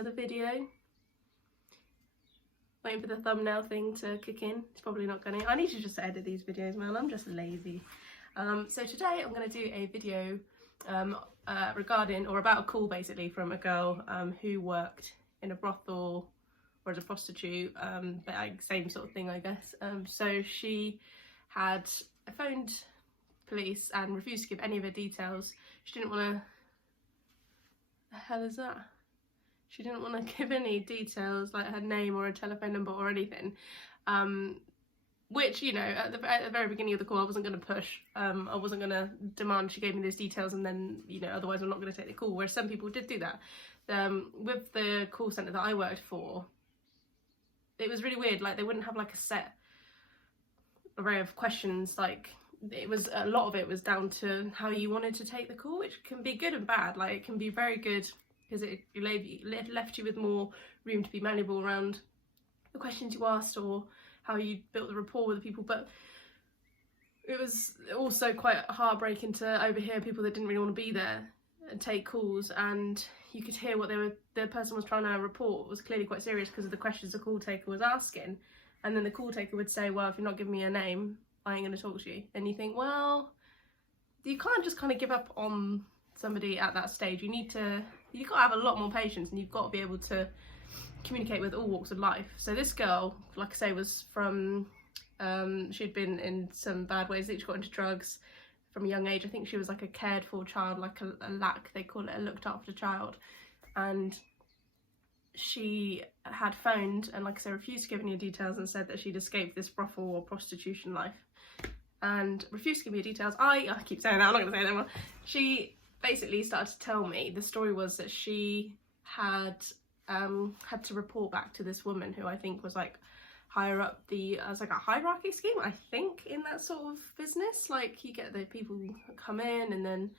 another video. Waiting for the thumbnail thing to kick in. It's probably not going to. I need to just edit these videos, man. I'm just lazy. So today I'm going to do a video regarding, or about a call basically from a girl who worked in a brothel or as a prostitute, but like same sort of thing, I guess. So she had phoned police and refused to give any of her details. She didn't want to. The hell is that? She didn't want to give any details, like her name or a telephone number or anything. Which, you know, at the very beginning of the call, I wasn't going to push. I wasn't going to demand she gave me those details and then, you know, otherwise I'm not going to take the call. Whereas some people did do that. With the call centre that I worked for, it was really weird. Like, they wouldn't have like a set array of questions. Like, it was, a lot of it was down to how you wanted to take the call, which can be good and bad. Like, it can be very good because it left you with more room to be malleable around the questions you asked or how you built the rapport with the people. But it was also quite heartbreaking to overhear people that didn't really want to be there and take calls, and you could hear what the person was trying to report was clearly quite serious because of the questions the call taker was asking. And then the call taker would say, well, if you're not giving me a name, I ain't going to talk to you. And you think, well, you can't just kind of give up on somebody at that stage. You've got to have a lot more patience, and you've got to be able to communicate with all walks of life. So this girl, like I say, was from, she'd been in some bad ways. She got into drugs from a young age. I think she was like a cared for child, like a LAC, they call it, a looked after child. And she had phoned and, like I said, refused to give any details and said that she'd escaped this brothel or prostitution life and refused to give me details. I keep saying that, I'm not going to say it anymore. She basically started to tell me, the story was that she had to report back to this woman who I think was like higher up as like a hierarchy scheme, I think, in that sort of business. Like, you get the people come in and then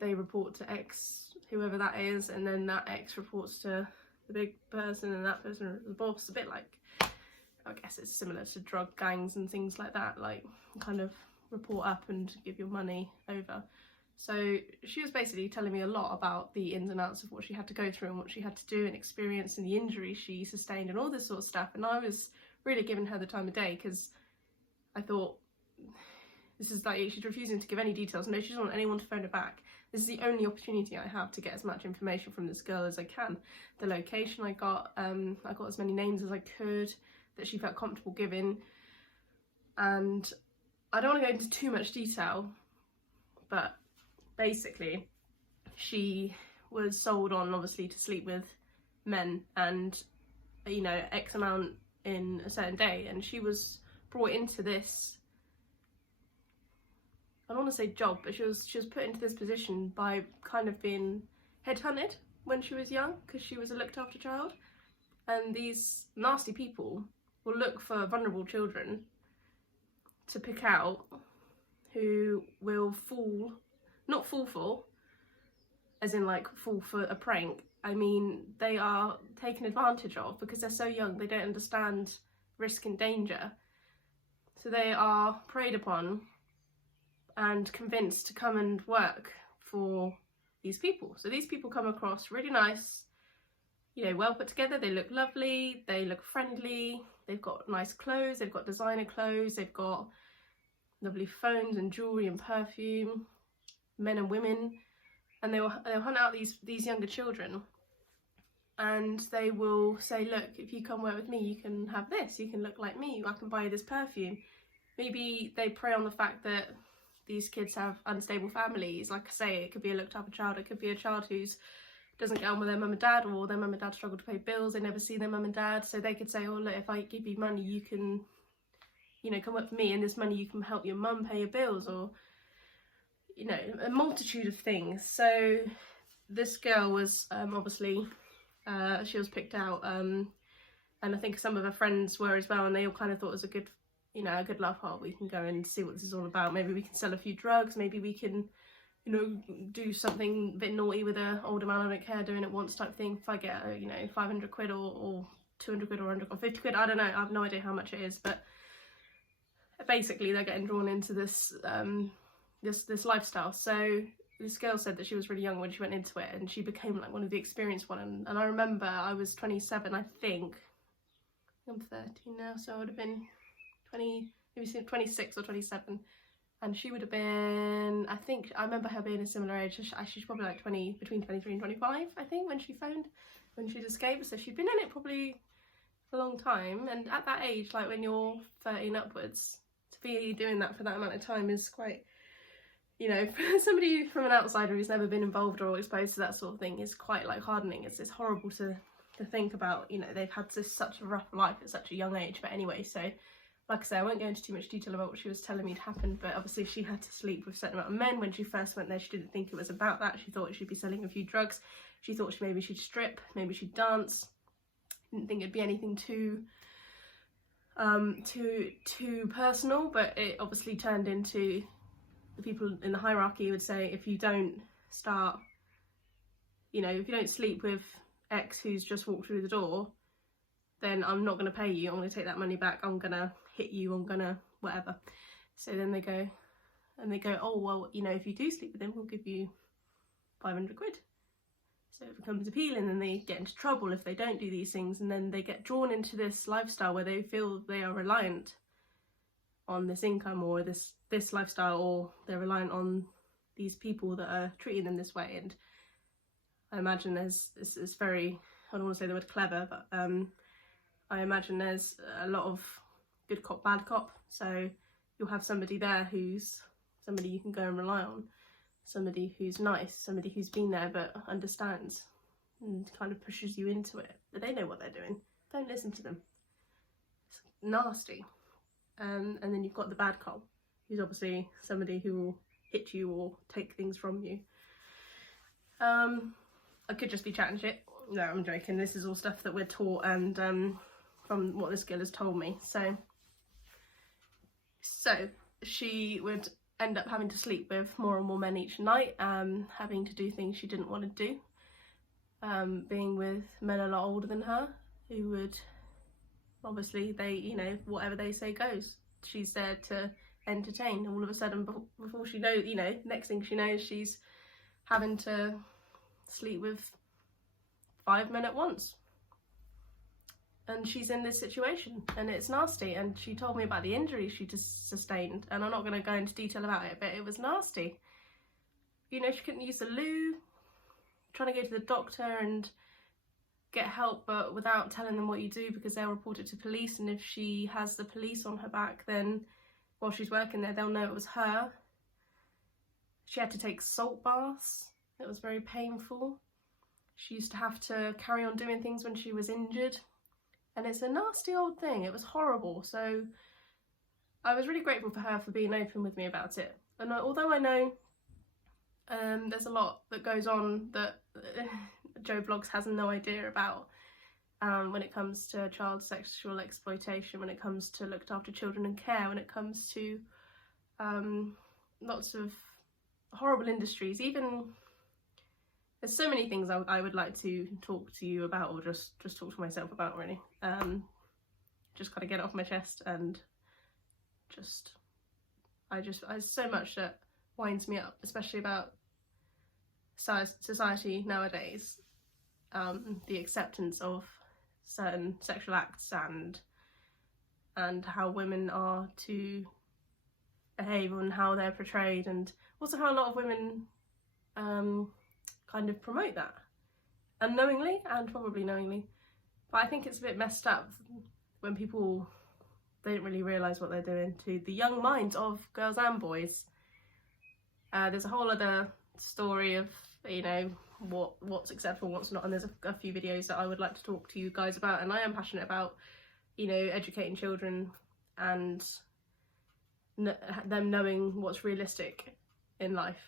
they report to X, whoever that is, and then that X reports to the big person and that person the boss. A bit like, I guess it's similar to drug gangs and things like that, like kind of report up and give your money over. So she was basically telling me a lot about the ins and outs of what she had to go through and what she had to do and experience and the injuries she sustained and all this sort of stuff. And I was really giving her the time of day because I thought, this is like, she's refusing to give any details. No, she doesn't want anyone to phone her back. This is the only opportunity I have to get as much information from this girl as I can. The location I got as many names as I could that she felt comfortable giving. And I don't want to go into too much detail, but basically she was sold on, obviously, to sleep with men and, you know, X amount in a certain day. And she was brought into this, I don't want to say job, but she was put into this position by kind of being headhunted when she was young because she was a looked after child. And these nasty people will look for vulnerable children to pick out who will not fall for, as in like fall for a prank. I mean, they are taken advantage of because they're so young, they don't understand risk and danger. So they are preyed upon and convinced to come and work for these people. So these people come across really nice, you know, well put together, they look lovely, they look friendly, they've got nice clothes, they've got designer clothes, they've got lovely phones and jewellery and perfume, men and women, and they'll hunt out these younger children, and they will say, look, if you come work with me, you can have this, you can look like me, I can buy you this perfume. Maybe they prey on the fact that these kids have unstable families. Like I say, it could be a looked after child, it could be a child who's doesn't get on with their mum and dad, or their mum and dad struggle to pay bills, they never see their mum and dad, so they could say, oh look, if I give you money, you can, you know, come work for me, and this money you can help your mum pay your bills, or, you know, a multitude of things. So this girl was obviously, she was picked out, and I think some of her friends were as well, and they all kind of thought it was a good, you know, a good laugh. Oh, we can go and see what this is all about. Maybe we can sell a few drugs. Maybe we can, you know, do something a bit naughty with an older man I don't care doing it once type thing. If I get, you know, 500 quid or 200 quid or 100 or 50 quid, I don't know. I have no idea how much it is, but basically they're getting drawn into this this lifestyle. So this girl said that she was really young when she went into it, and she became like one of the experienced one. And I remember I was 27, I think. I'm 13 now, so I would have been 20, maybe 26 or 27. And she would have been, I think, I remember her being a similar age. She's probably like between 23 and 25, I think, when she'd escaped. So she'd been in it probably a long time. And at that age, like when you're 13 upwards, to be doing that for that amount of time is quite, you know, for somebody from an outsider who's never been involved or exposed to that sort of thing, is quite like hardening. It's horrible to think about, you know, they've had such a rough life at such a young age. But anyway, so like I say, I won't go into too much detail about what she was telling me had happened, but obviously she had to sleep with a certain amount of men. When she first went there, she didn't think it was about that. She thought she'd be selling a few drugs. She thought maybe she'd strip, maybe she'd dance. Didn't think it'd be anything too personal, but it obviously turned into, the people in the hierarchy would say, if you don't start, you know, if you don't sleep with X who's just walked through the door, then I'm not going to pay you, I'm going to take that money back, I'm going to hit you, I'm going to whatever. So then they go, oh, well, you know, if you do sleep with him, we'll give you 500 quid. So it becomes appealing, and they get into trouble if they don't do these things, and then they get drawn into this lifestyle where they feel they are reliant on this income or this lifestyle, or they're reliant on these people that are treating them this way. And I imagine it's very, I don't want to say the word clever, but I imagine there's a lot of good cop, bad cop. So you'll have somebody there who's somebody you can go and rely on, somebody who's nice, somebody who's been there but understands and kind of pushes you into it. But they know what they're doing. Don't listen to them. It's nasty. And then you've got the bad cop, who's obviously somebody who will hit you or take things from you. I could just be chatting shit. No, I'm joking. This is all stuff that we're taught, and from what this girl has told me. So she would end up having to sleep with more and more men each night, having to do things she didn't want to do, being with men a lot older than her, who would, obviously, they, you know, whatever they say goes. She's there to entertain. All of a sudden, before she knows, you know, next thing she knows, she's having to sleep with 5 men at once. And she's in this situation, and it's nasty. And she told me about the injuries she just sustained, and I'm not going to go into detail about it, but it was nasty. You know, she couldn't use the loo, trying to go to the doctor and get help, but without telling them what you do, because they'll report it to police, and if she has the police on her back, then while she's working there, they'll know it was her. She had to take salt baths. It was very painful. She used to have to carry on doing things when she was injured, and it's a nasty old thing. It was horrible. So I was really grateful for her for being open with me about it. And although I know there's a lot that goes on that Joe Vlogs has no idea about, when it comes to child sexual exploitation, when it comes to looked after children and care, when it comes to lots of horrible industries. Even there's so many things I would like to talk to you about, or just talk to myself about, really. Just kind of get it off my chest, and I so much that winds me up, especially about society nowadays. The acceptance of certain sexual acts, and how women are to behave, and how they're portrayed, and also how a lot of women kind of promote that, unknowingly and probably knowingly. But I think it's a bit messed up when people don't really realise what they're doing to the young minds of girls and boys. There's a whole other story of, you know, what's acceptable, what's not, and there's a few videos that I would like to talk to you guys about, and I am passionate about, you know, educating children and them knowing what's realistic in life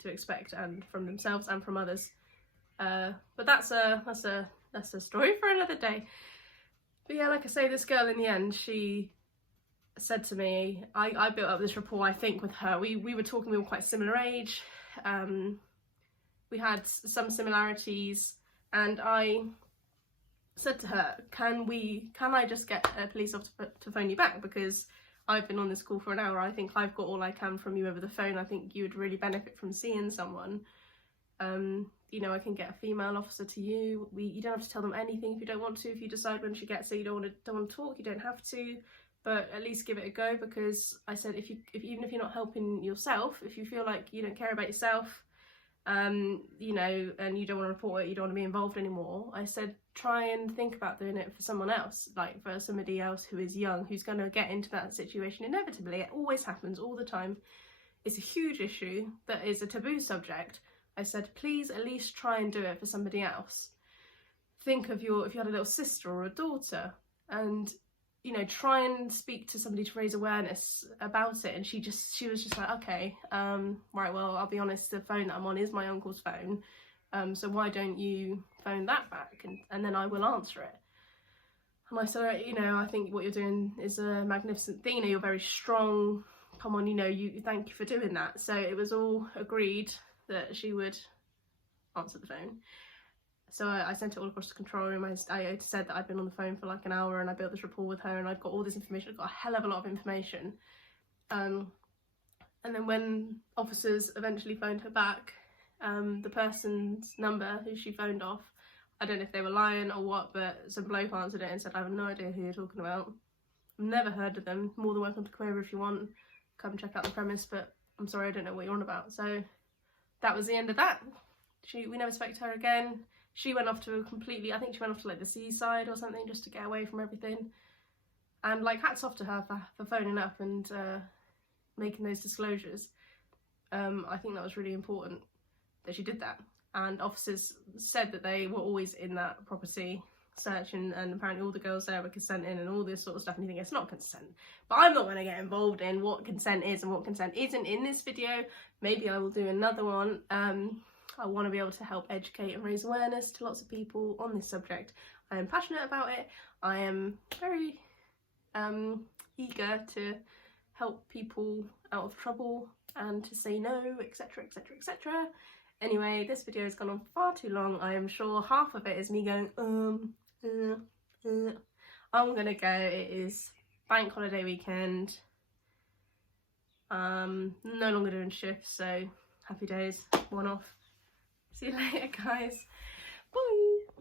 to expect, and from themselves and from others. But that's a story for another day. But yeah, like I say, this girl in the end, she said to me, I built up this rapport, I think, with her. We were talking, we were quite similar age. We had some similarities, and I said to her, can I just get a police officer to phone you back, because I've been on this call for an hour. I think I've got all I can from you over the phone. I think you would really benefit from seeing someone. You know, I can get a female officer to you. You don't have to tell them anything if you don't want to. If you decide when she gets there you don't want to talk, you don't have to. But at least give it a go, because I said even if you're not helping yourself, if you feel like you don't care about yourself, you know, and you don't want to report it, you don't want to be involved anymore, I said try and think about doing it for someone else, like for somebody else who is young, who's going to get into that situation inevitably. It always happens all the time. It's a huge issue that is a taboo subject. I said please at least try and do it for somebody else. Think of if you had a little sister or a daughter, and you know, try and speak to somebody to raise awareness about it. And she was just like, okay, right, well, I'll be honest, the phone that I'm on is my uncle's phone, so why don't you phone that back, and then I will answer it. And I said, you know, I think what you're doing is a magnificent thing, you know, you're very strong, come on, you know, thank you for doing that. So it was all agreed that she would answer the phone. So I sent it all across the control room. I said that I'd been on the phone for like an hour and I built this rapport with her and I'd got all this information. I got a hell of a lot of information. And then when officers eventually phoned her back, the person's number who she phoned off, I don't know if they were lying or what, but some bloke answered it and said, I have no idea who you're talking about. I've never heard of them. More than welcome to come over if you want. Come check out the premise, but I'm sorry, I don't know what you're on about. So that was the end of that. We never spoke to her again. She went off to I think she went off to like the seaside or something, just to get away from everything. And like hats off to her for phoning up and making those disclosures. I think that was really important that she did that. And officers said that they were always in that property searching, and apparently all the girls there were consenting and all this sort of stuff, and you think it's not consent. But I'm not going to get involved in what consent is and what consent isn't in this video. Maybe I will do another one. I want to be able to help educate and raise awareness to lots of people on this subject. I am passionate about it. I am very eager to help people out of trouble and to say no, etc, etc, etc. Anyway, this video has gone on far too long. I am sure half of it is me going I'm gonna go. It is bank holiday weekend. No longer doing shifts, so happy days, one off. See you later, guys. Bye.